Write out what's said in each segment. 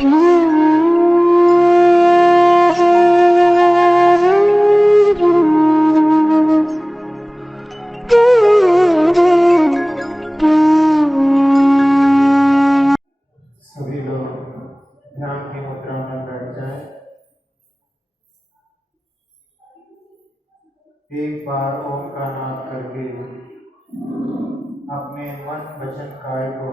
सभी लोग ध्यान की मुद्रा में बैठ जाएं। एक बार ओम का नाद करके अपने मन वचन काया को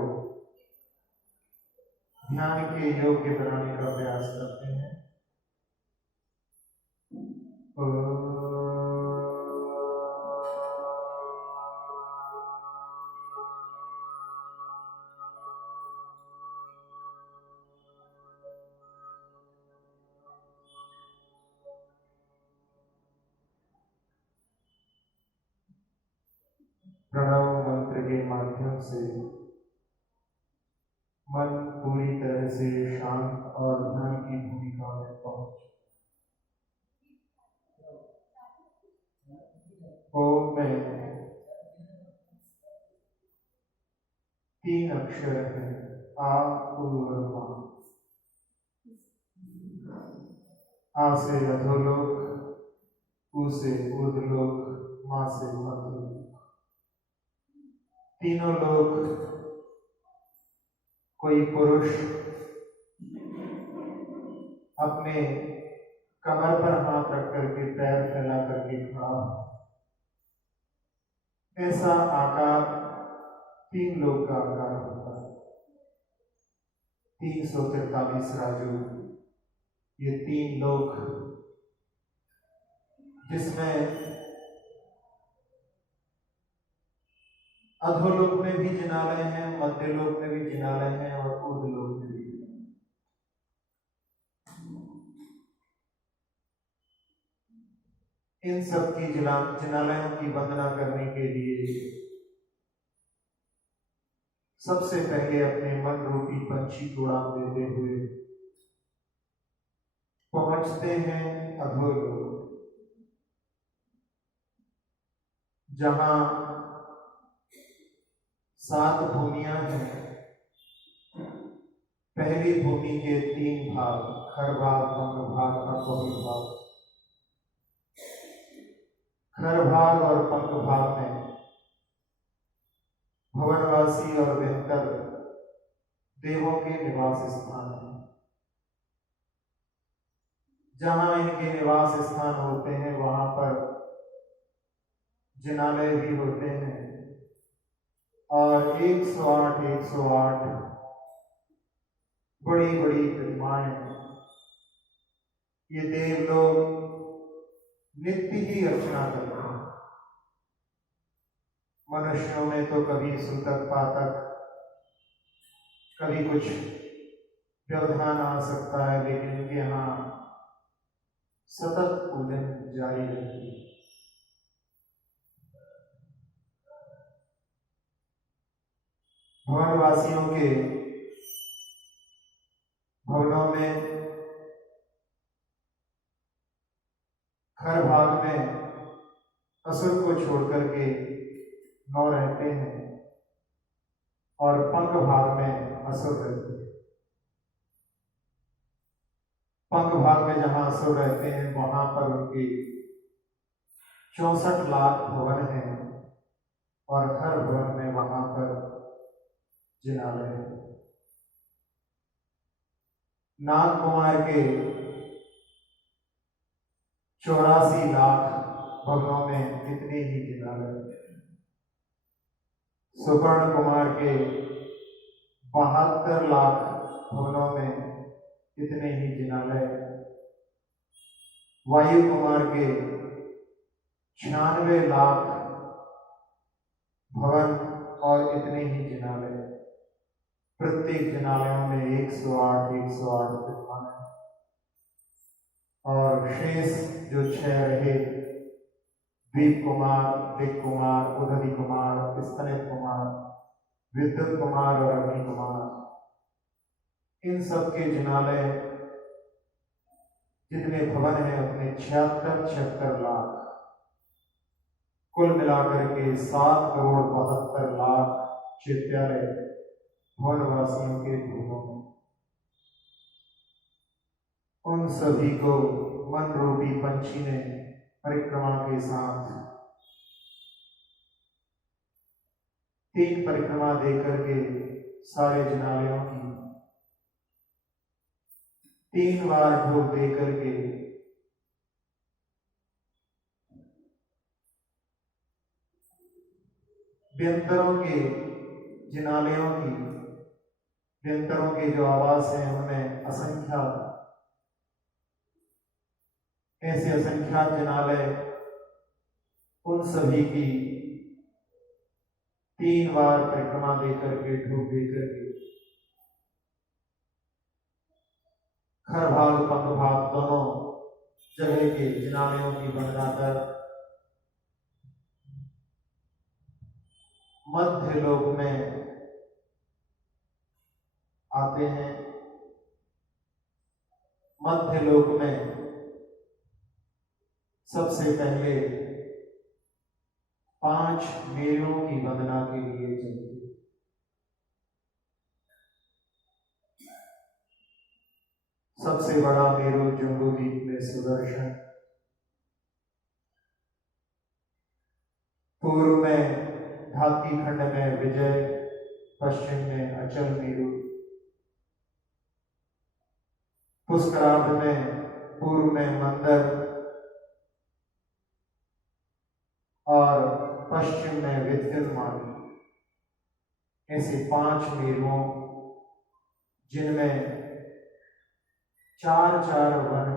ध्यान के योग्य बनाने का प्रयास करते हैं। प्रणव मंत्र के माध्यम से मन पूरी तरह से शांत और ध्यान की भूमिका में पहुंच। ओम में 3 अक्षर हैं, आ, उ और मा। आ से अधोलोक, उ से ऊर्ध्वलोक, मा से मध्यलोक। तीनों लोग कोई पुरुष अपने कमर पर हाथ रख करके पैर फैला करके खड़ा हो, ऐसा आकार 3 लोग का आकार होता है। 343 राजू, ये 3 लोग जिसमें अधोलोक में भी जिनालय हैं, मध्यलोक में भी जिनालय हैं और ऊर्ध्वलोक में भी। इन सब की जिनालयों की वंदना करने के लिए सबसे पहले अपने मन रूपी पंछी को उड़ान देते हुए पहुंचते हैं अधोलोक, जहां 7 भूमियां हैं। पहली भूमि के 3 भाग, खर भाग, पंग भाग और बहुल भाग। खर भाग और पंग भाग में भवनवासी और बेहतर देवों के निवास स्थान है। जहां इनके निवास स्थान होते हैं वहां पर जिनालय भी होते हैं और 108 बड़ी बड़ी प्रतिमाएं ये देव लोग नित्य ही अर्चना करते हैं। मनुष्यों में तो कभी सूतक पातक, कभी कुछ व्यवधान आ सकता है, लेकिन इनके यहाँ सतत पूजन जारी रहती है। भवनवासियों के भवनों में खर भाग में असुर को छोड़कर के 9 रहते हैं और पंग भाग में असुर रहते हैं। पंग भाग में जहां असुर रहते हैं वहां पर उनके 64 लाख भवन हैं और हर भवन में वहां पर जिनालय है। नाग कुमार के 84 लाख भवनों में कितने ही जिनालय। सुवर्ण कुमार के 72 लाख भवनों में कितने ही जिनालय। वायु कुमार के 96 लाख भवन और इतने ही जिनालय। प्रत्येक जिनालयों में 108 प्रतिमा है और शेष जो 6 रहे, दीप कुमार, दिक कुमार, उदधि कुमार, स्तनित कुमार, विद्युत कुमार और अग्नि कुमार, इन सब के जिनालय जितने भवन हैं उतने 76 लाख, कुल मिलाकर के 7 करोड़ 72 लाख चैत्यालय भवनवासियों के भवनों में। उन सभी को मन रूपी पंछी ने परिक्रमा के साथ 3 परिक्रमा देकर के सारे जिनालयों की 3 बार ढोक देकर के व्यंतरों के जिनालयों की व्यंतरों के जो आवास हैं उनमें असंख्यात ऐसे असंख्यात जिनालय उन सभी की 3 बार परिक्रमा देकर के ढूंढ देकर के खर भाग पंख भाग दोनों जगह के जिनालयों की वंदना कर मध्य लोक में आते हैं। मध्य लोक में सबसे पहले 5 मेरुओं की वंदना के लिए चलते। सबसे बड़ा मेरु जम्बूद्वीप में सुदर्शन, पूर्व में धाती खंड में विजय, पश्चिम में अचल मेरु, पुष्करार्ध में पूर्व में मंदर और पश्चिम में विद्युन्माली। ऐसे 5 मेरुओं जिनमें 4 वन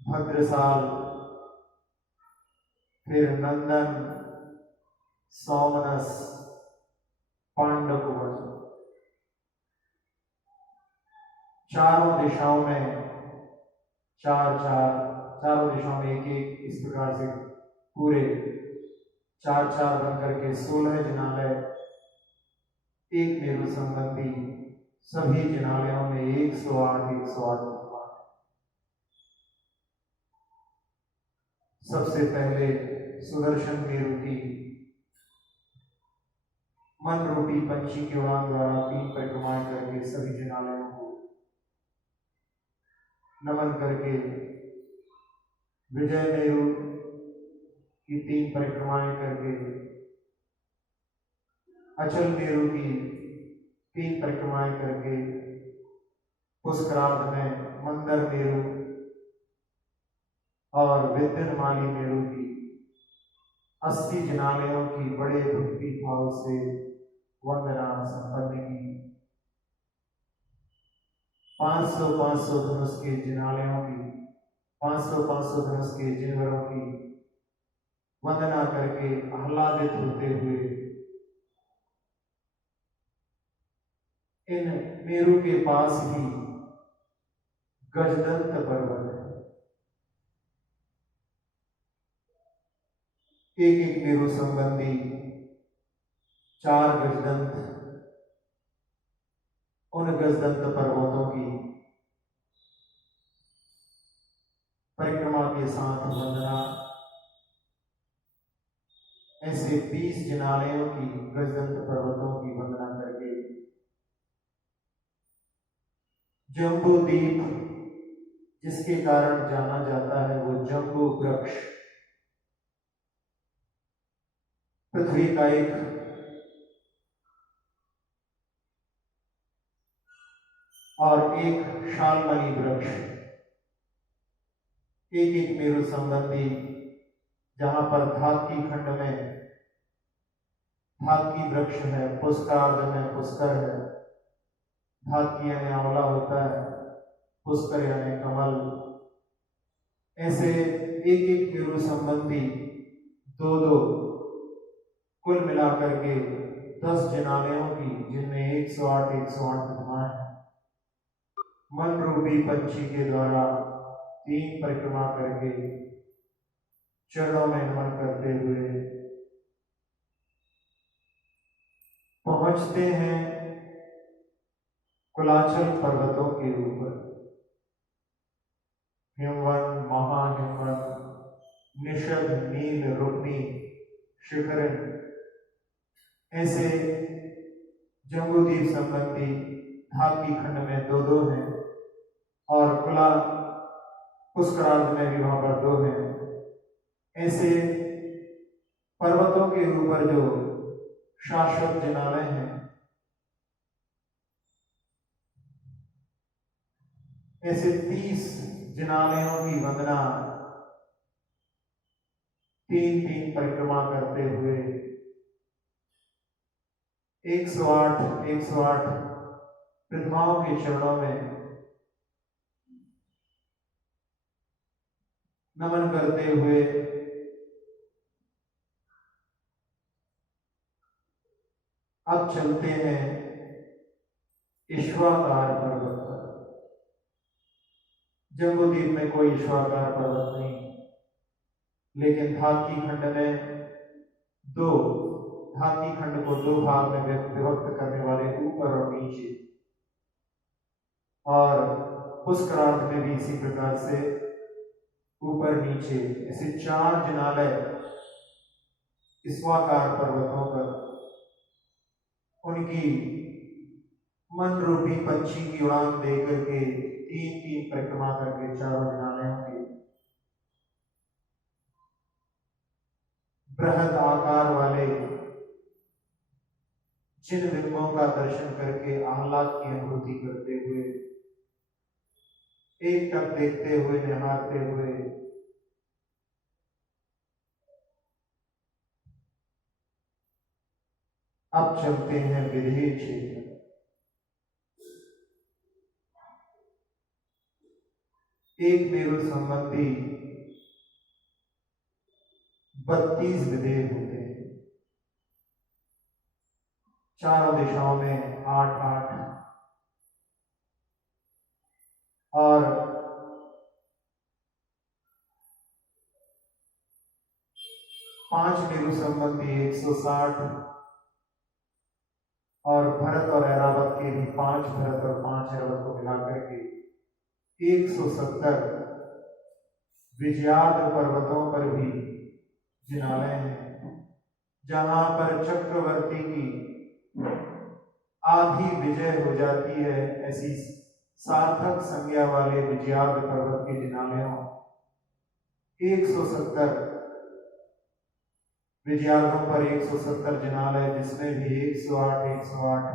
भद्रसाल, फिर नंदन, सोमनस, पांडववन, चारों दिशाओं में 4 चारों दिशाओं में एक इस प्रकार से पूरे 4 बन करके 16 जिनालय, एक मेरु संबंधी सभी जिनालयों में 108 सबसे पहले सुदर्शन मेरु की मन रूपी पंछी के उड़ान द्वारा 3 परिक्रमाएं करके सभी जिनालयों को नमन करके विजय मेरु की 3 परिक्रमाएं करके अचल मेरु की 3 परिक्रमाएं करके पुष्करार्ध में मंदर मेरु और विद्युन्माली मेरु की 80 जिनालयों की बड़े भक्ति भाव से वंदना संपन्न की। 500 धनुष के जिनालयों की 500 धनुष के जिनवरों की वंदना करके आह्लादित होते हुए इन मेरु के पास ही गजदंत पर्वत है। एक मेरु संबंधी 4 गजदंत, उन गजदंत पर्वतों की परिक्रमा के साथ वंदना। ऐसे 20 जिनालयों की गजदंत पर्वतों की वंदना करके जम्बूद्वीप जिसके कारण जाना जाता है वो जम्बू वृक्ष, पृथ्वी का एक और एक शालमणि वृक्ष, एक मेरु संबंधी जहां पर धातकी खंड में धातकी वृक्ष है, पुष्करार्ध में पुष्कर है। धातकी यानी आंवला होता है, पुष्कर यानी कमल। ऐसे एक मेरु संबंधी 2 कुल मिलाकर के 10 जिनालयों की, जिनमें 108 प्रतिमाएं हैं, मन रूपी पंछी के द्वारा 3 परिक्रमा करके चरणों में नमन करते हुए पहुंचते हैं कुलाचल पर्वतों के ऊपर। हिमवन, महाहिमवन, निषद, नील, रुक्मी, शिखरन, ऐसे जम्बूद्वीप संबंधी धाकी खंड में दो दो हैं और कुला पुष्करार्ध में भी वहां पर दो हैं। ऐसे पर्वतों के ऊपर जो शाश्वत जिनालय हैं, ऐसे 30 जिनालयों की वंदना 3-3 परिक्रमा करते हुए 108 प्रतिमाओं के चरणों में नमन करते हुए अब चलते हैं ईश्वाकार पर्वत पर। जम्बूद्वीप में कोई ईश्वाकार पर्वत नहीं, लेकिन धाकी खंड में धाकी खंड को दो भाग में विभक्त करने वाले ऊपर और नीचे, और पुष्करार्ध में भी इसी प्रकार से ऊपर नीचे ऐसे 4 जिनालय ईश्वाकार पर्वतों पर उनकी मन रूपी पंछी की उड़ान दे करके 3-3 परिक्रमा करके चारों जिनालयों की बृहद आकार वाले जिन बिंबों का दर्शन करके आह्लाद की अनुभूति करते हुए, एक टक देखते हुए, निहारते हुए अब चलते हैं विदेह क्षेत्र। एक मेरु संबंधी 32 विदेह होते हैं, चारों दिशाओं में 8-8, और पांच मेरु संबंधी 160, और भरत और ऐरावत के भी 5 भरत और 5 ऐरावत को मिलाकर के 170 विजयाद पर्वतों पर भी जिनालय हैं, जहां पर चक्रवर्ती की आधी विजय हो जाती है। ऐसी सार्थक संज्ञा वाले विजयाद पर्वत के जिनालयों 170 विजयादों पर 170 जिनालय, जिसमें भी 108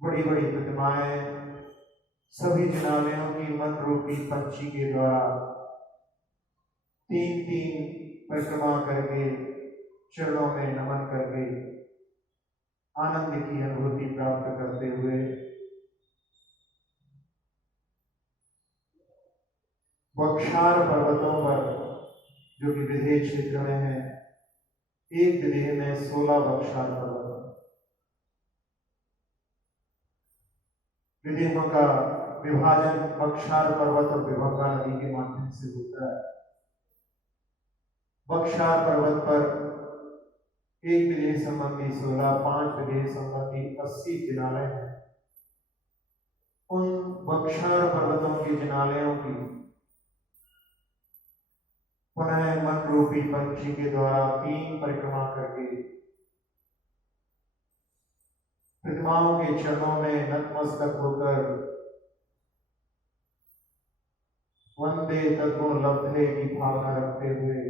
बड़ी बड़ी प्रतिमाएं सभी जिनालयों की मन रूपी पंछी के द्वारा 3-3 परिक्रमा करके चरणों में नमन करके आनंद की अनुभूति प्राप्त करते हुए बक्षार पर्वतों पर, जो कि विदेह क्षेत्र में है, एक विदेह में 16 बक्षार पर्वत, विदेहों का विभाजन बक्षार पर्वत और विभंगा नदी के माध्यम से होता है। बक्षार पर्वत पर एक विदेह संबंधी 16, 5 विदेह संबंधी 80 जिनालय हैं। उन बक्षार पर्वतों के जिनालयों की पुनः मन रूपी पंछी के द्वारा 3 परिक्रमा करके प्रतिमाओं के चरणों में नतमस्तक होकर वंदे तद्गुण लब्धे की भावना रखते हुए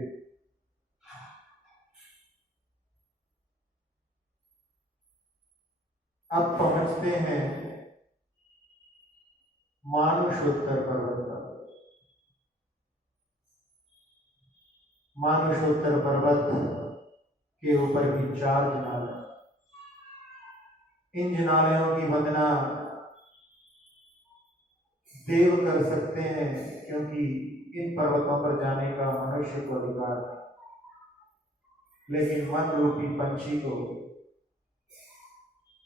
अब पहुंचते हैं मानुषोत्तर पर्वत पर। मानुषोत्तर पर्वत के ऊपर भी 4 जिनालय। इन जिनालयों की वंदना देव कर सकते हैं, क्योंकि इन पर्वतों पर जाने का मनुष्य को अधिकार है, लेकिन मन रूपी पंछी को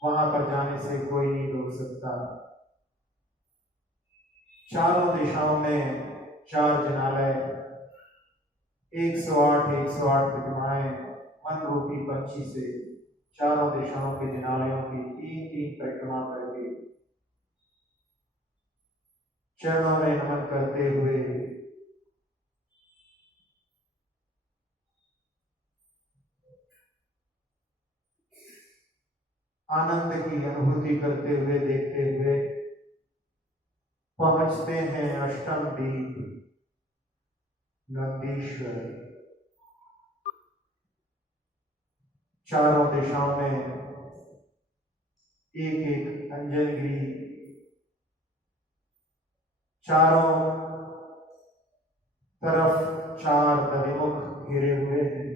वहां पर जाने से कोई नहीं रोक सकता। चारों दिशाओं में 4 जिनालय, 108 प्रतिमाएं मन रूपी पंछी से चारों दिशाओं के जिनालयों की 3-3 परिक्रमा करके चरणों में नमन करते हुए आनंद की अनुभूति करते हुए देखते हुए पहुंचते हैं अष्टम दीप नंदीश्वर। चारों दिशाओं में एक एक अंजनगिरी, चारों तरफ चार दधिमुख घिरे हुए हैं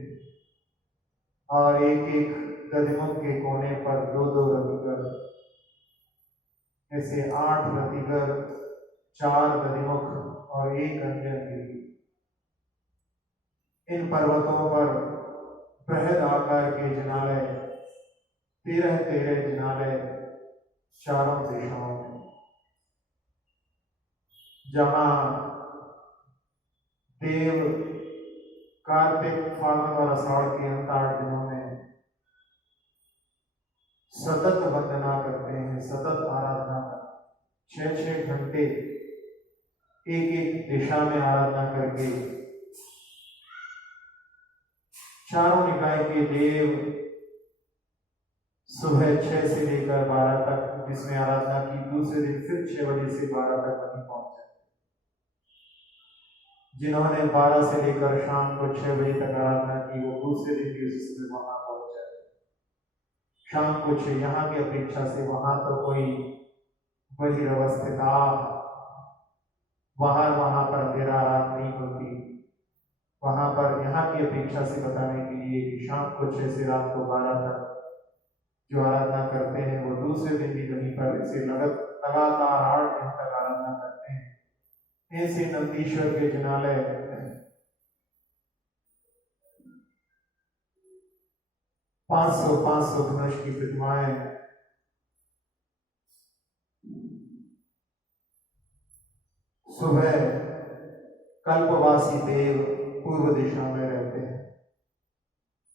और एक एक दधिमुख के कोने पर दो दो रतिगर, ऐसे 8 रतिगर, 4 दधिमुख और एक अंजनगिरी। इन पर्वतों पर बृहद आकार के जिनालय, 13 जिनालय चारों दिशाओं में। जहां देव कार्तिक, फागुन और आषाढ़ के अंत 8 दिनों में सतत वंदना करते हैं, सतत आराधना करते हैं, 6-6 घंटे एक एक दिशा में आराधना करके चारों निकाय के देव सुबह 6 से लेकर 12 तक जिसमें आराधना की, दूसरे दिन फिर 6 बजे से 12 तक वहीं पहुंचे। जिन्होंने 12 से लेकर शाम को 6 बजे तक आराधना की वो दूसरे दिन भी उसी समय वहां पहुंच जाते। शाम को 6, यहाँ की अपेक्षा से वहां तो कोई बहिरवस्थिता, वहां पर अंधेरा रात नहीं होती। वहां पर यहाँ की अपेक्षा से बताने के लिए कि शाम को 6 से रात को 12 तक जो आराधना करते हैं वो दूसरे दिन भी वहीं पर इसे लगातार 8 दिन तक आराधना करते हैं। ऐसे नंदीश्वर के जिनालय 500 धनुष की प्रतिमाएं सुबह कल्पवासी देव पूर्व दिशा में रहते हैं,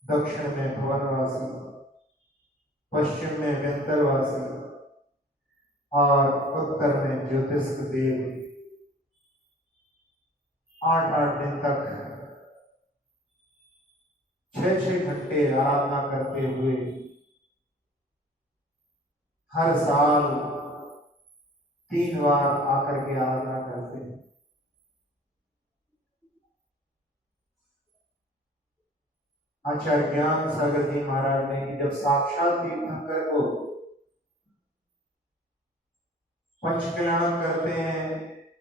दक्षिण में भवनवासी, पश्चिम में व्यंतरवासी और उत्तर में ज्योतिष्क देव 8-8 दिन तक 6-6 घंटे आराधना करते हुए हर साल 3 बार आकर के आराधना करते हैं। आचार्य ज्ञान सागर जी महाराज ने कि जब साक्षात तीर्थंकर को पंच कल्याण करते हैं,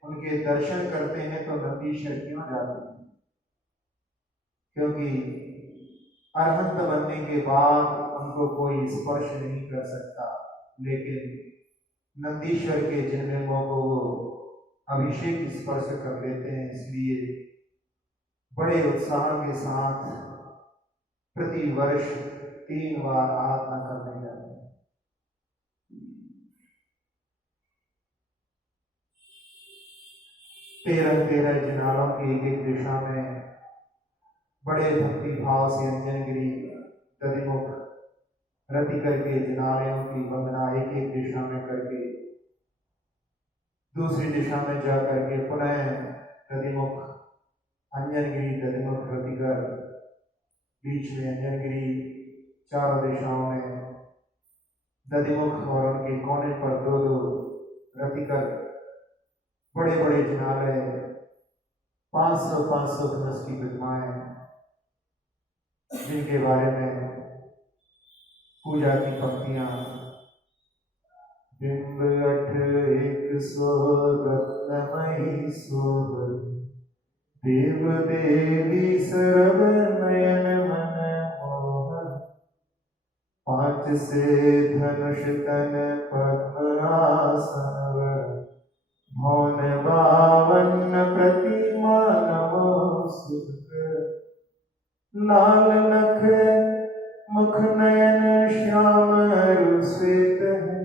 उनके दर्शन करते हैं तो नंदीश्वर क्यों जाते हैं? क्योंकि अरहंत बनने के बाद उनको कोई स्पर्श नहीं कर सकता, लेकिन नंदीश्वर के जन्मों को वो अभिषेक स्पर्श कर लेते हैं। इसलिए बड़े उत्साह के साथ प्रति वर्ष 3 बार आराधना करने जाते हैं। तेरह जिनालों की एक दिशा में बड़े भक्ति भाव से अंजनगिरी, दधिमुख, रतिकर के जिनालयों की वंदना एक एक दिशा में करके दूसरी दिशा में जा करके पुनः दधिमुख, अंजनगिरी, दधिमुख, रतिकर, बीच में अंजनगिरी, चारों दिशाओं में दधिमुख और उनके कोने पर 2-2 रतिकर, बड़े बड़े जिनालय, 500 धनुष की प्रतिमाएं जिनके बारे में पूजा की पंक्तियां, बिंब 8 रत्नमयी सोहर, देव देवी सरव नयन मन मोहन, 5 से धनुष तन पद्मनासन, मौन 52 प्रतिमा नमो सुख, लाल नख मुख नयन श्याम श्वेत है,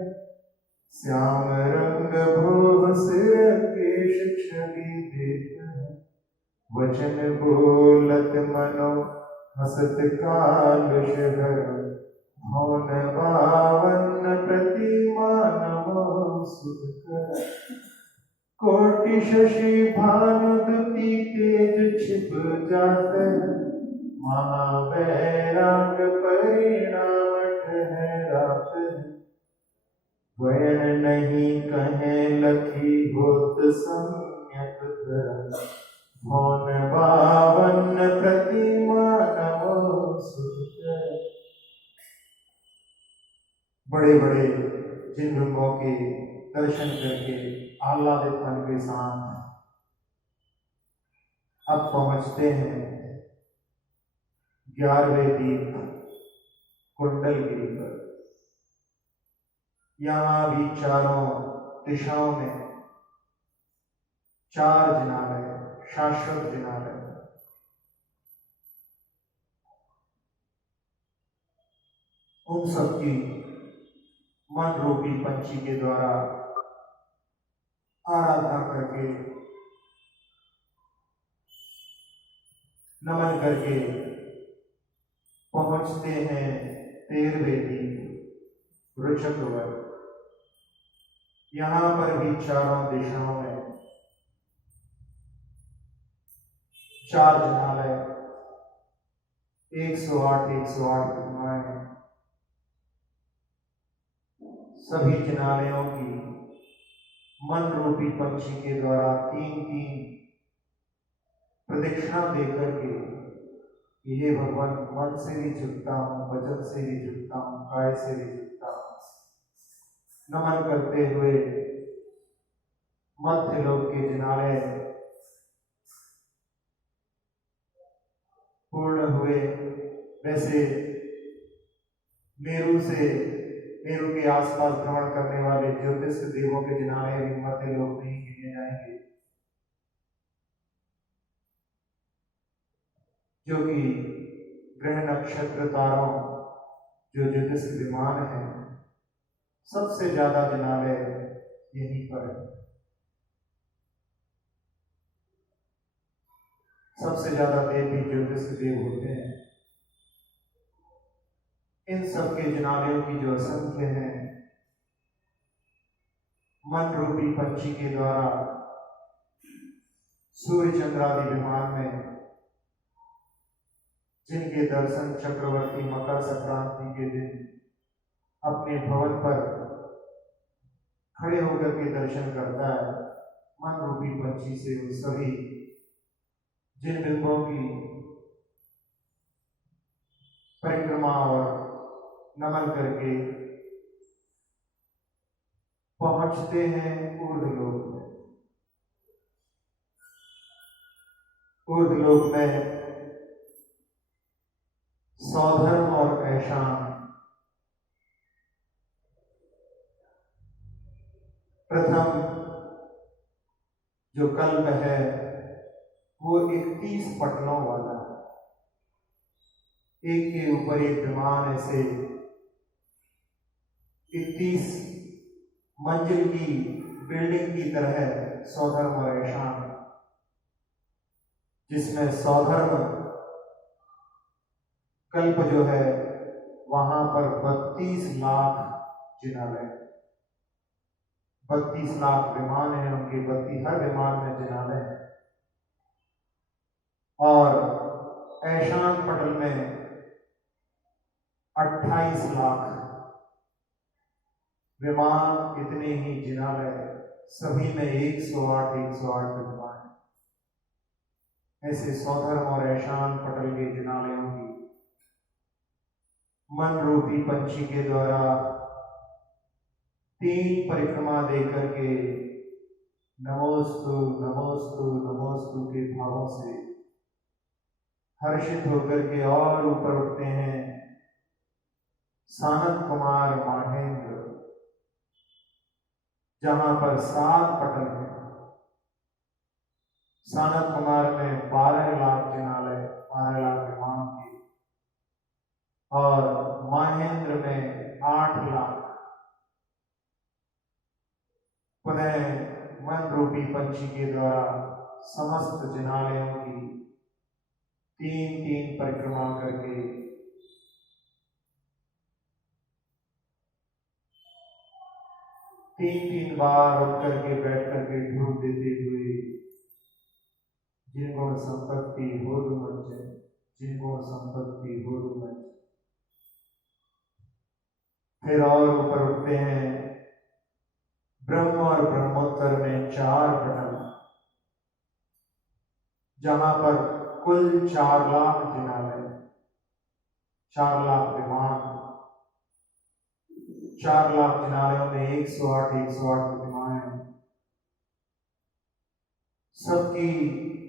श्याम रंग भोग सिर केश छवि देत है, वचन बोलत मनो हसत काल शहर, मौन 52 प्रतिमा नमो सुख, कोटि शशि भानु दुति तेज छिप जात है, महावैराग परिणाम ठहरात है, नहीं कहें लखी होत सम्यक धर्म, मौन बावन प्रतिमा नमो सुत। बड़े बड़े जिन बिंबों के दर्शन करके आह्लादितपन के साथ अब पहुंचते हैं 11वें दीप कुंडलगिरी पर। यहाँ भी चारों दिशाओं में 4 जिनालय, शाश्वत जिनालय। उन सबकी मन रूपी पंछी के द्वारा आराधना करके, नमन करके पहुंचते हैं 13वें दीप वृषभवर। यहाँ पर भी चारों दिशाओं में 4 जिनालय, 108 प्रतिमाएं। सभी जिनालयों की मन रूपी पंछी के द्वारा 3-3 प्रदक्षिणा देकर के, ये भगवान मन से भी झुकता हूँ, वचन से भी झुकता हूँ, काय से भी झुकता हूँ, नमन करते हुए मध्य लोक के जिनालय पूर्ण हुए। वैसे मेरू के आसपास भ्रमण करने वाले ज्योतिष देवों के जिनालय भी मध्य लोक में ही गिने जाएंगे, जो कि ग्रह नक्षत्र तारों जो ज्योतिष विमान है, सबसे ज्यादा जिनालय यहीं पर है। सबसे ज्यादा देवी ज्योतिष देव होते हैं। इन सबके जिनालयों की जो असंख्य है, मन रूपी पंछी के द्वारा सूर्य चंद्रादि विमान में जिनके दर्शन चक्रवर्ती मकर संक्रांति के दिन अपने भवन पर खड़े होकर के दर्शन करता है, मन रूपी पंछी से उन सभी जिन बिंबों की परिक्रमा और नमन करके पहुंचते हैं ऊर्ध्वलोक में। ऊर्ध्वलोक में सौधर्म और ऐशान प्रथम जो कल्प है वो 31 पटलों वाला है। एक के ऊपर एक विमान ऐसे 31 मंजिल की बिल्डिंग की तरह सौधर्म और ऐशान, जिसमें सौधर्म कल्प जो है वहां पर 32 लाख जिनालय, 32 लाख विमान है उनके, 32 हर विमान में जिनालय है। और ऐशान पटल में 28 लाख विमान, इतने ही जिनालय, सभी में 108 विमान। ऐसे सौधर्म और ऐशान पटल के जिनालयों की मन रूपी पंछी के द्वारा 3 परिक्रमा देकर के नमोस्तु नमोस्तु नमोस्तु के भावों से हर्षित होकर के और ऊपर उठते हैं सानत कुमार माहेंद्र, जहां पर 7 पटल हैं। सानत कुमार में 12 लाख जिनालय, 12 लाख विमान के, और माहेंद्र में 8 लाख। पुनः मन रूपी पंछी के द्वारा समस्त जिनालयों की 3-3 परिक्रमा करके 3-3 बार उठ करके बैठ करके ढूंढ देते हुए जिन गुण संपत्ति हो दुमंच, जिन गुण संपत्ति हो दुमंच, फिर और ऊपर उठते हैं ब्रह्म और ब्रह्मोत्तर में 4 पटल, जहां पर कुल 4 लाख जिनालय, 4 लाख विमान, 4 लाख जिनालयों में 108 प्रतिमाएं, सबकी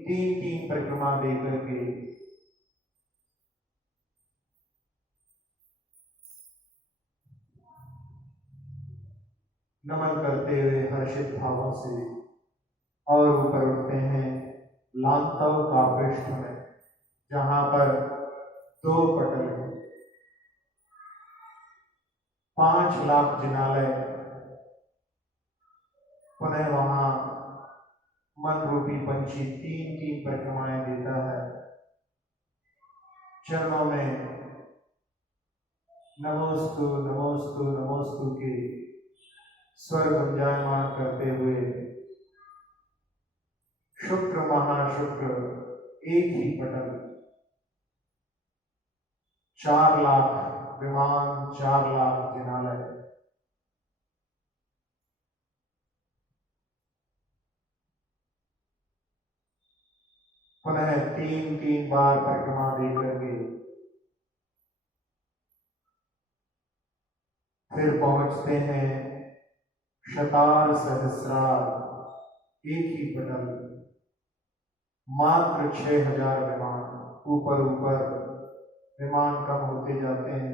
3-3 परिक्रमा देकर के नमन करते हुए हर्षित भावों से और ऊपर उठते हैं लांतव का पृष्ठ में, जहां पर 2 पटल हैं, 5 लाख जिनालय पुनः वहां मन रूपी पंछी 3-3 परिक्रमाएं देता है। चरणों में नमोस्तु नमोस्तु नमोस्तु के स्वर गुंजायमान करते हुए शुक्र महाशुक्र एक ही पटल, 4 लाख विमान, 4 लाख जिनालय, पुनः 3-3 बार परिक्रमा देकर के फिर पहुंचते हैं शतार सहस्रार, एक ही पटल, मात्र 6000 विमान, ऊपर ऊपर विमान कम होते जाते हैं,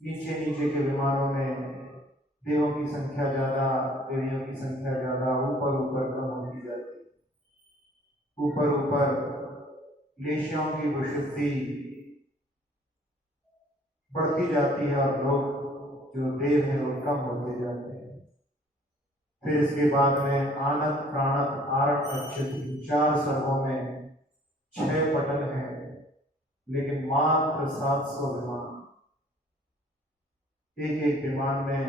नीचे नीचे के विमानों में देवों की संख्या ज्यादा, देवियों की संख्या ज्यादा, ऊपर ऊपर कम होती जाती है। ऊपर ऊपर लेशियों की विशुद्धि बढ़ती जाती है और लोग जो देव हैं वो कम होते जाते हैं। फिर इसके बाद में आनत प्राणत आरट अच्छित 4 सर्गों में 6 पटल हैं, लेकिन मात्र 700 विमान, एक एक विमान में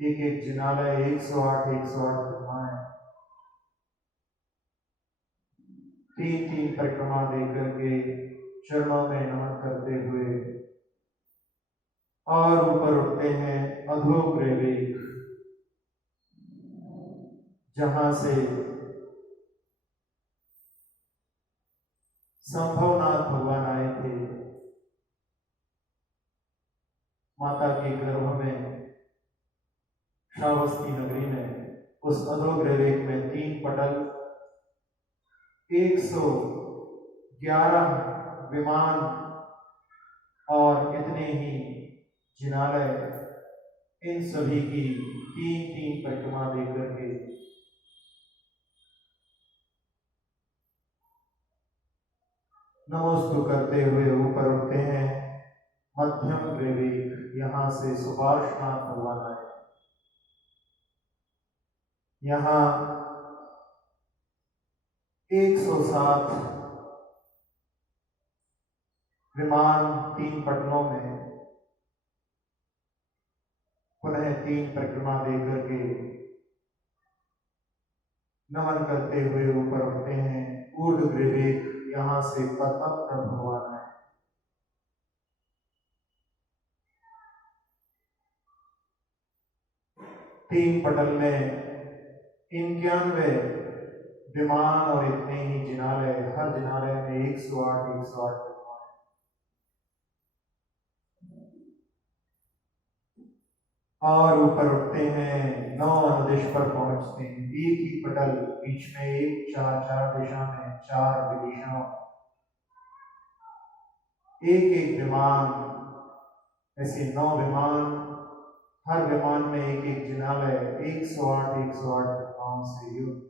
एक एक जिनालय, 108 विमान, 3-3 परिक्रमा देकर के चरणों में नमन करते हुए और ऊपर उठते हैं अधोग्रैवेक, जहां से संभवनाथ भगवान आए थे। माता के गर्भ में श्रावस्ती नगरी में उस अधोग्रैवेक में 3 पटल, 111 विमान और इतने ही जिनालय, इन सभी की 3-3 परिक्रमा देकर के नमोस्तु करते हुए ऊपर उठते हैं मध्यम ग्रैवेक, यहां से सुभाषनाथ भगवान आए। यहां 107 विमान 3 पटलों में, पुनः 3 परिक्रमा देकर के नमन करते हुए ऊपर उठते हैं ऊर्ध्व ग्रैवेक, यहां से पद्मनाभ भगवान आए। तीन पटल में 91 विमान और इतने ही जिनालय, हर जिनालय में 108 और ऊपर उठते हैं 9 अनुदेश पर पहुंचते हैं, एक ही पटल, बीच में एक 4 दिशा में 4 विदिशाओं, एक एक विमान, ऐसे 9 विमान, हर विमान में एक एक जिनालय, 108 विमानों से युक्त।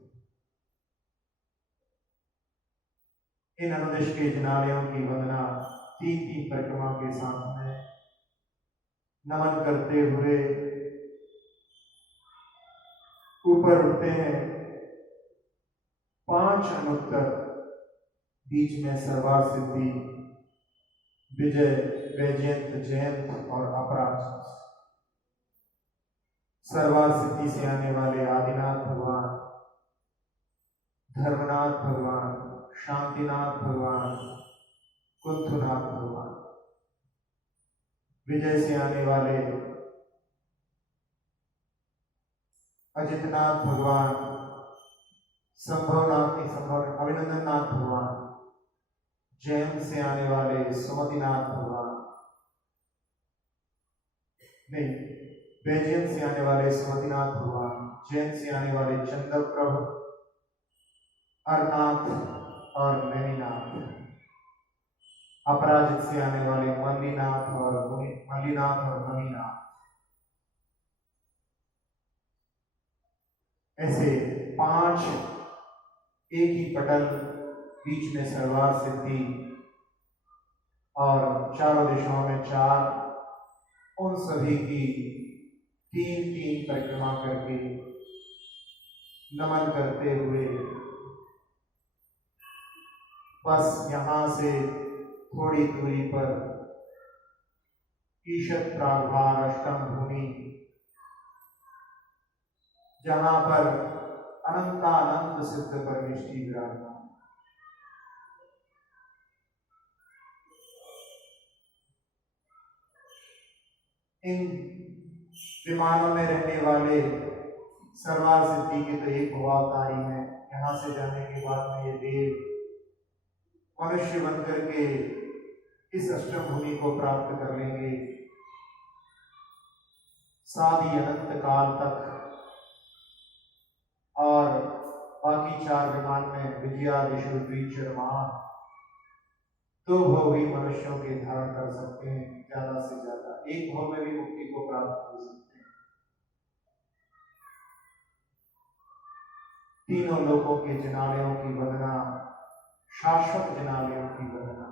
इन अनुदेश के जिनालयों की वंदना 3-3 परिक्रमा के साथ में नमन करते हुए ऊपर उठते हैं 5 अनुत्तर, बीच में सर्वा सिद्धि, विजय, वैजयंत, जयंत और अपराजित। सर्वा सिद्धि से आने वाले आदिनाथ भगवान, धर्मनाथ भगवान, शांतिनाथ भगवान, कुंथुनाथ भगवान। विजय से आने वाले अजितनाथ भगवान, संभवनाथ नहीं संभव अभिनंदन नाथ भगवान, जैन से आने वाले सुमतिनाथ भगवान, नहीं बेल्जियम से आने वाले सुमतिनाथ भगवान, जैन से आने वाले चंद्रप्रभ, अरनाथ और नैनीनाथ, अपराजित से आने वाले मल्लीनाथ और मणिनाथ, ऐसे 5 एक ही पटल, बीच में सरवार सिद्धि और चारों दिशाओं में 4, उन सभी की 3-3 परिक्रमा करके नमन करते हुए बस यहाँ से थोड़ी दूरी पर ईशत प्रागभार अष्टम भूमि, जहां पर अनंतानंद सिद्ध परमेष्ठी विराजमान, इन विमानों में रहने वाले सरवार सिद्धि के तो एक भवावतारी हैं। यहाँ से जाने के बाद में ये देव मनुष्य बनकर के इस अष्टम भूमि को प्राप्त कर लेंगे, सादी अनंत काल तक। और बाकी 4 विमान में विजया विष्णु द्विचरमा 2 भोग भी मनुष्यों के धारण कर सकते हैं, ज्यादा से ज्यादा 1 भोग में भी मुक्ति को प्राप्त कर सकते हैं। तीनों लोकों के जिनालयों की वंदना, शाश्वत जिनालयों की वंदना।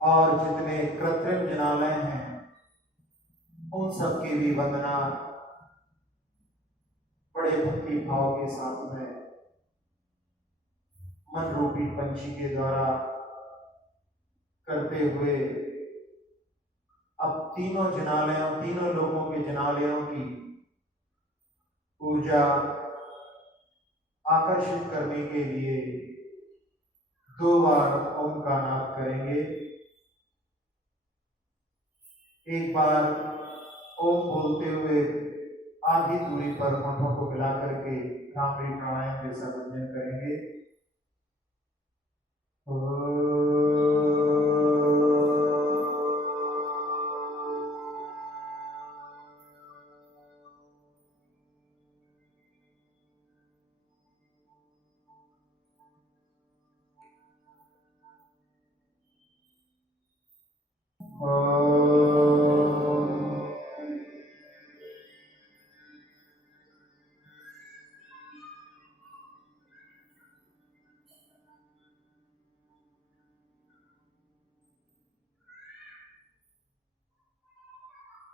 और जितने कृत्रिम जिनालय हैं उन सबकी भी वंदना बड़े भक्ति भाव के साथ में मन रूपी पंछी के द्वारा करते हुए अब तीनों लोगों के जिनालयों की ऊर्जा आकर्षित करने के लिए 2 बार ओम का नाद करेंगे। एक बार ओम बोलते हुए आधी दूरी पर होठों को मिला करके भ्रामरी प्राणायाम जैसा व्यंजन करेंगे।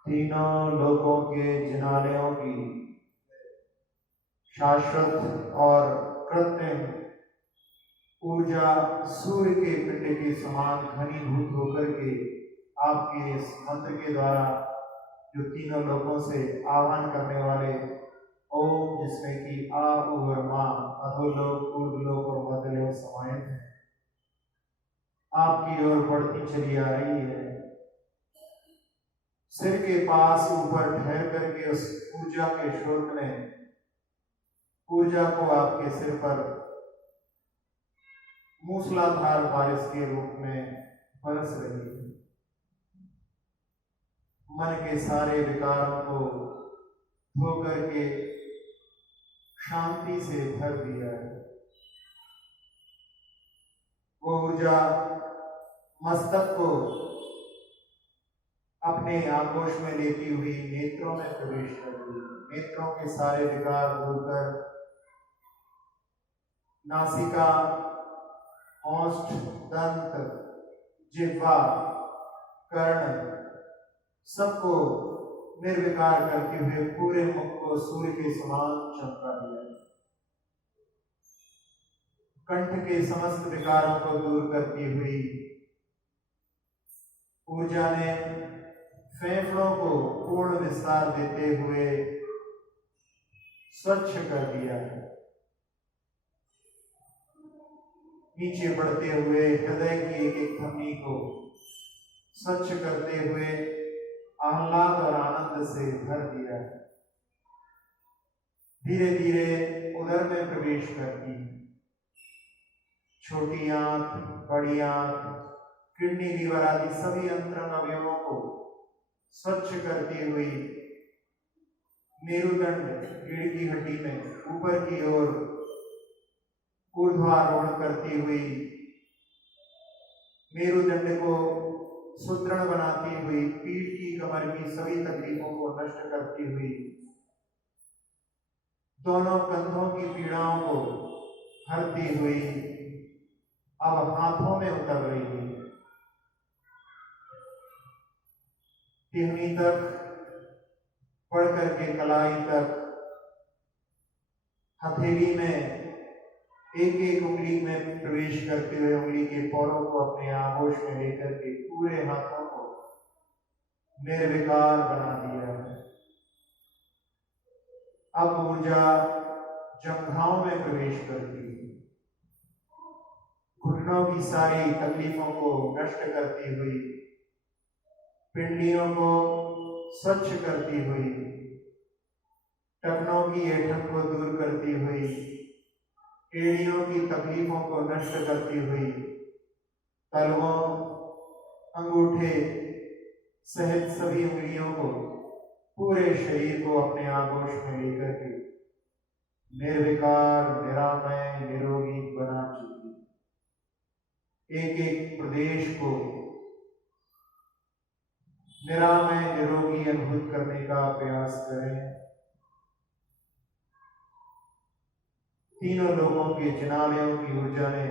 तीनों लोकों के जिनालयों की शाश्वत और कृत्रिम ऊर्जा सूर्य के पिंड के समान घनीभूत होकर के आपके इस मंत्र के द्वारा जो तीनों लोकों से आह्वान करने वाले ओम, जिसमें कि आ और मां अधोलोक, ऊर्ध्वलोक और मध्यलोक समाहित है, आपकी ओर बढ़ती चली आ रही है। सिर के पास ऊपर ठहर करके उस ऊर्जा के स्रोत ने ऊर्जा को आपके सिर पर मूसलाधार बारिश के रूप में बरस रही है। मन के सारे विकारों को धो करके शांति से भर दिया है। वो ऊर्जा मस्तक को अपने आगोश में लेती हुई नेत्रों में प्रवेश कर गई। नेत्रों के सारे विकार दूर कर नासिका, ओष्ठ, दंत, जिह्वा, कर्ण सबको निर्विकार करते हुए पूरे मुख को सूर्य के समान चमका दिया। कंठ के समस्त विकारों को दूर करती हुई ऊर्जा ने फेफड़ों को पूर्ण विस्तार देते हुए स्वच्छ कर दिया है। नीचे बढ़ते हुए हृदय की एक एक धमनी को स्वच्छ करते हुए आह्लाद और आनंद से भर दिया। धीरे धीरे उदर में प्रवेश करती छोटी आंत, बड़ी आंत, किडनी, लीवर आदि सभी अंतरंग अवयवों को स्वच्छ करती हुई मेरुदंड रीढ़ की हड्डी में ऊपर की ओर ऊर्ध्वारोहण करती हुई मेरुदंड को सुदृढ़ बनाती हुई पीठ की, कमर की सभी तकलीफों को नष्ट करती हुई दोनों कंधों की पीड़ाओं को हरती हुई अब हाथों में उतर रही है। तिहनी तक बढ़ करके कलाई तक हथेली में एक एक उंगली में प्रवेश करते हुए उंगली के पौरों को अपने आगोश में लेकर के पूरे हाथों को निर्विकार बना दिया है। अब ऊर्जा जंघाओं में प्रवेश करती है, घुटनों की सारी तकलीफों को नष्ट करती हुई, पिंडलियों को स्वच्छ करती हुई, टखनों की ऐंठन को दूर करती हुई, एड़ियों की तकलीफों को नष्ट करती हुई, तलवों, अंगूठे सहित सभी उंगलियों को पूरे शरीर को अपने आगोश में लेकर के निर्विकार, निरामय, निरोगी बना चुकी। एक एक प्रदेश को निरामय, निरोगी अनुभूत करने का प्रयास करें। तीनों लोगों के जिनालयों की ऊर्जा ने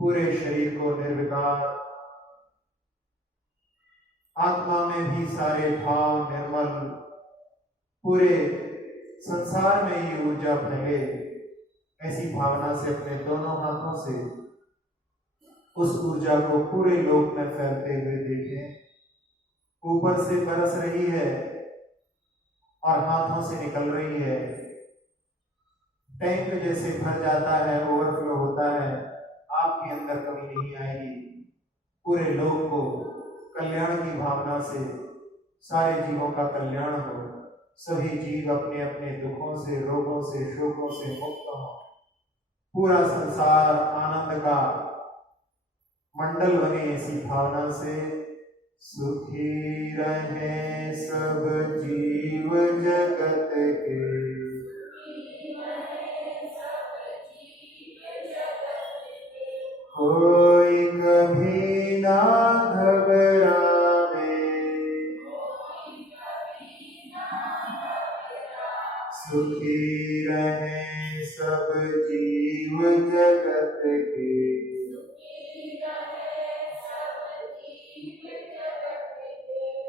पूरे शरीर को निर्विकार, आत्मा में भी सारे भाव निर्मल, पूरे संसार में ये ऊर्जा फैले, ऐसी भावना से अपने दोनों हाथों से उस ऊर्जा को पूरे लोक में फैलते हुए देखें। ऊपर से बरस रही है और हाथों से निकल रही है। टैंक जैसे भर जाता है, ओवरफ्लो होता है, आपके अंदर कमी नहीं आएगी। पूरे लोक को कल्याण की भावना से सारे जीवों का कल्याण हो, सभी जीव अपने अपने दुखों से, रोगों से, शोकों से मुक्त हो, पूरा संसार आनंद का मंडल बने, ऐसी भावना से सुखी रहे सब जीव जगत के, कोई कभी ना घबरावे, सुखी रहे सब जीव जगत के,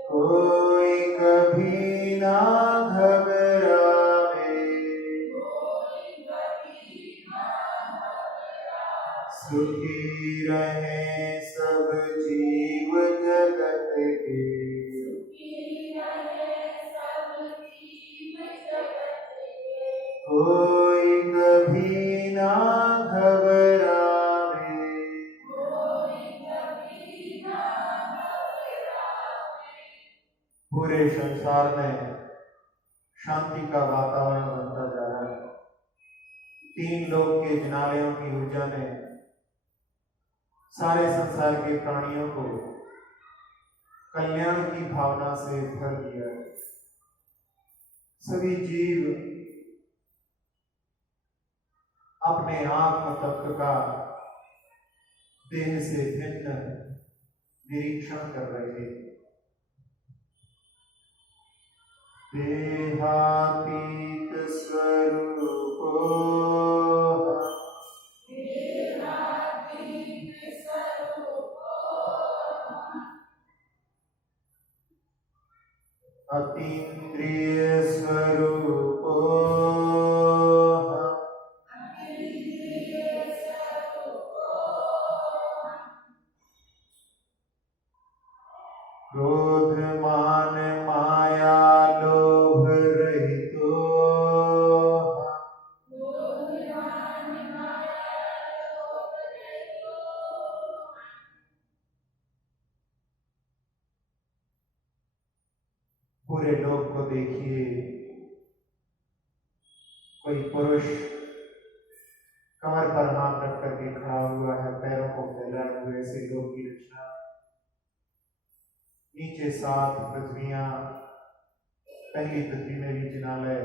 कोई कभी ना घबरावे, सुखी रहे सब जीव जगत के, कोई कभी ना घबरावे। पूरे संसार में शांति का वातावरण बनता जा रहा है। तीन लोक के जिनालयों की ऊर्जा ने सारे संसार के प्राणियों को कल्याण की भावना से भर दिया है। सभी जीव अपने आत्म तत्व का देह से भिन्न निरीक्षण कर रहे हैं। देहातीत स्वरूपो अतीन्द्रिय स्वरूपो क्रोध मान माया लोभ रहितो देखिए, कोई पुरुष कमर पर हाथ रख करके खड़ा हुआ है, पैरों को फैलाए हुए, ऐसे योग की रचना। नीचे 7 पृथ्वियां, पहली पृथ्वी में भी जिनालय,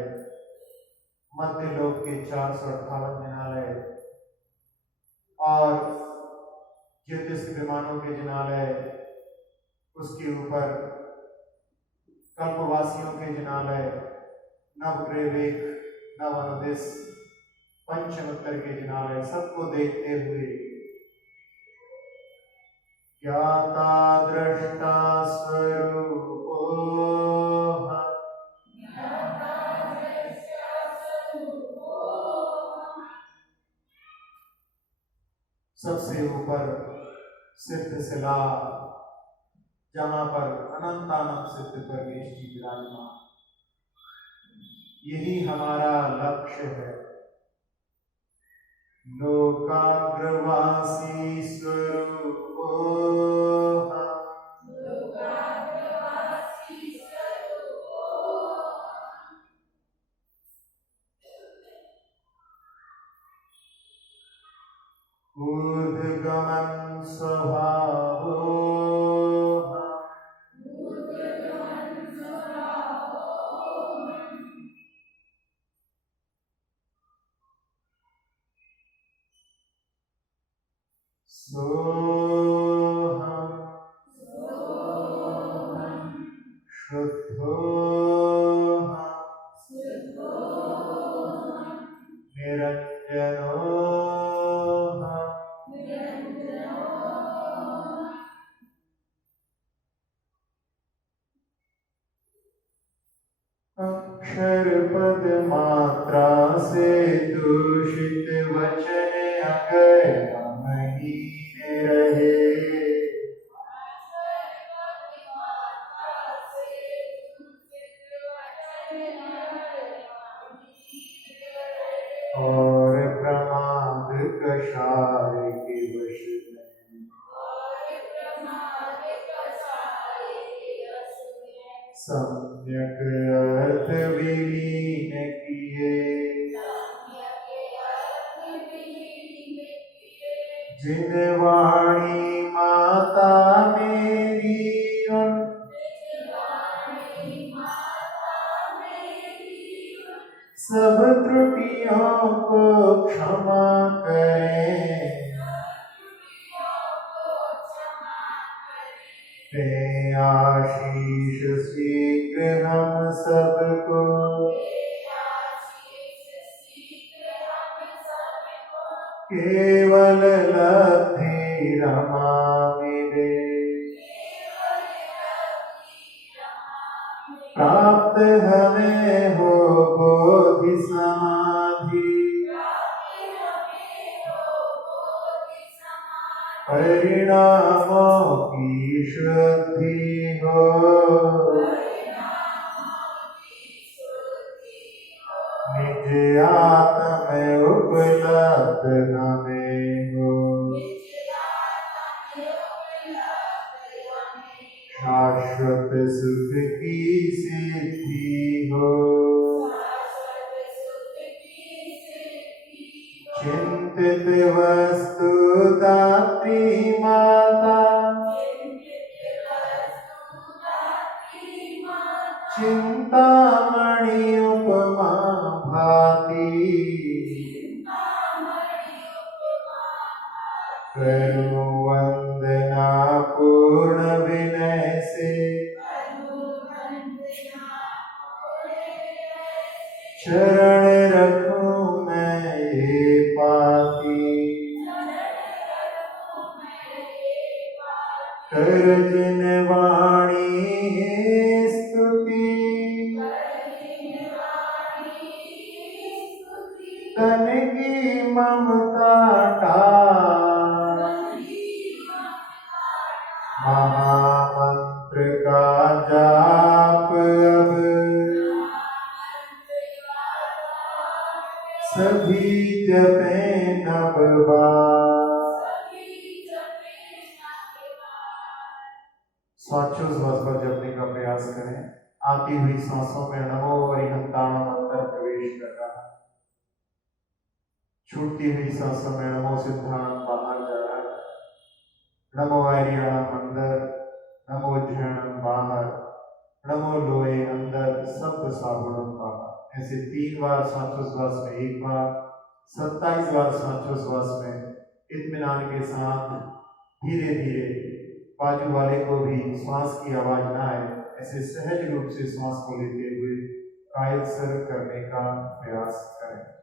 मध्य लोक के 458 जिनालय और ज्योतिष विमानों के जिनालय, उसके ऊपर कल्पवासियों के जिनालय, नवग्रह, नव अनुदिश, पंचमोत्तर के जिनालय, सबको देखते हुए ज्ञाता दृष्टा स्वरूपो सबसे ऊपर सिद्ध शिला, जहां पर अनंतानंद सिद्ध परमेश जी विराजमान। यही हमारा लक्ष्य है। लोकाग्रवासी स्वरूपो ऊर्ध्वगमन स्वभावो सोहम शुद्धोहम निरंजनोहम अक्षर पद मात्रा से दूषित वचन अगर हम ही रहे, और प्रमाद कषाय के वश में सम्यक अर्थ विलीन किए, जिन वाणी माता मेरी उन सब त्रुटियों को क्षमा करें, ते आशीष शीघ्र हम सबको केवल लब्धि रमा मिले, प्राप्त हमें हो बोधि समाधि, परिणामों की शुद्धि हो, निज आत्म उपलब्ध हमें हो, शाश्वत सुख की सिद्धि हो, चिंतित वस्तु दात्री माता, चिंतामणि उपमा भाति, करो वंदना पूर्ण विनय से, चरण रखूं मैं ये पाती, कर जिन वाणी स्तुति, तन की ममता टाल, महामंत्र का जाप अब सभी जपे नव बार। स्वाचोश्वास पर जपने का प्रयास करें। आती हुई सांसों में नमो अरिहंताणम अंतर प्रवेश कर रहा है। छूटती हुई सांसों में नमो सिद्धाणम बाहर जा रहा है। नमो आर्यणम अंदर, नमो झरणम बाहर, नमो लोए अंदर, सप्त साबुणम बाहर। ऐसे 3 बार श्वासोश्वास में, 1 बार, 27 बार श्वासोश्वास में इत्मीनान के साथ धीरे धीरे बाजू वाले को भी श्वास की आवाज ना आए ऐसे सहज रूप से श्वास को लेते हुए कायस्थ करने का प्रयास करें।